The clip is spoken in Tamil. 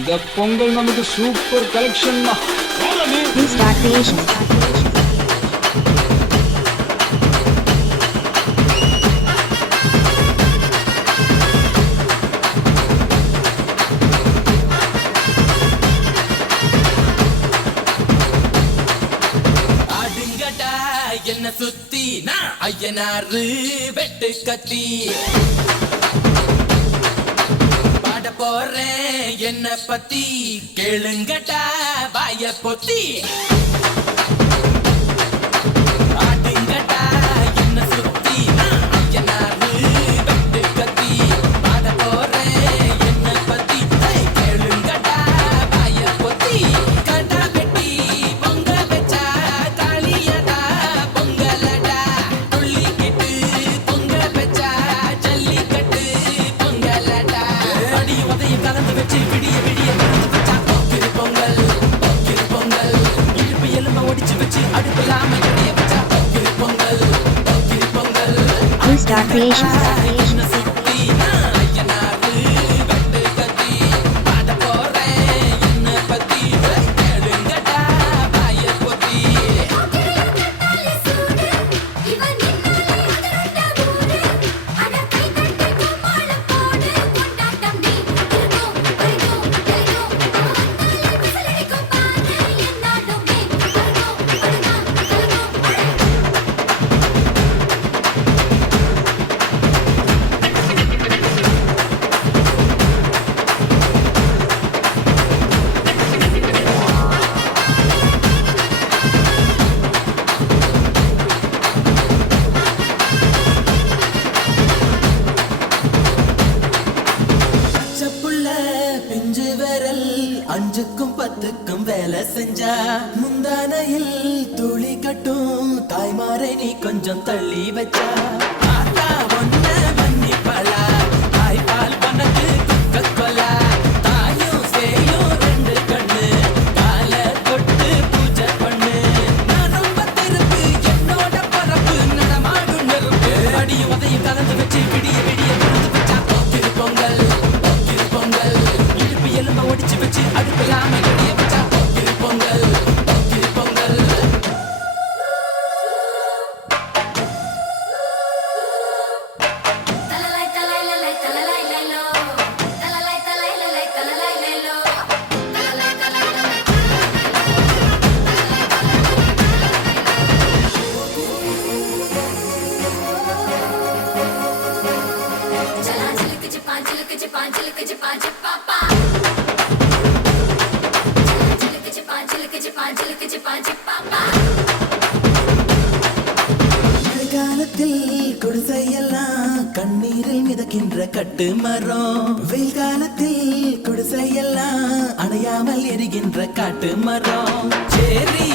இந்த பொங்கல் நமக்கு சூப்பர் கலெக்ஷன் தான். என்ன சுத்தி நான் ஐயனாரு வெட்டு கத்தி பாட போறேன் என்ன பத்தி கேளுங்கடா வாய பொத்தி ஆடுங்கடா என்ன சுத்தி நான் ஐயனாரு வெட்டு கத்தி பாட போறேன் என்ன பத்தி கேளுங்கடா வாய பொத்தி கடா வெட்டி பொங்க வச்சா காளியடா கலந்து வச்சு விடிய விடிய வச்சா போக்கிரு பொங்கல் போக்கிரு பொங்கல் இழுப்பு எலும்ப ஒடிச்சு வச்சு அடுப்பில்லாம எடைய வச்சா போக்கிரு பொங்கல் போக்கிரு பொங்கல் என்ன சுத்தி நான் ஐயனாரு வெட்டு கத்தி பாட போறேன் என்ன பத்தி கேளுங்கடா வாய பொத்தி பிஞ்சு விரல் அஞ்சுக்கும் பத்துக்கும் வேலை செஞ்சா முந்தானையில் துளி கட்டும் தாய்மாரை நீ கொஞ்சம் தள்ளி வச்சா ஆத்தா ஒன்ன மன்னிப்பலா தாய்பால் பனக்கு கொக்கொலா தாயும் சேயும் ரெண்டு கண்ணு கால தொட்டு பூஜை பண்ணு நான் ரொம்ப திருப்பு என்னோட பரப்பு நடமாடும் நெருப்பு அடியும் உதையும் கலந்து வச்சு விடிய விடிய கலந்து வச்சா போக்கிரு பொங்கல் எலும்ப ஒடிச்சு வச்சு அடுப்பில்லாம எடைய வச்சா போக்கிரு பொங்கல் போக்கிரு பொங்கல் மழைக்காலத்தில் குடிசையெல்லாம் கண்ணீரில் மிதக்கின்ற கட்டு மரம் வெயில் காலத்தில் குடிசையெல்லாம் அணையாமல் எரிகின்ற காட்டு மரம் சேரி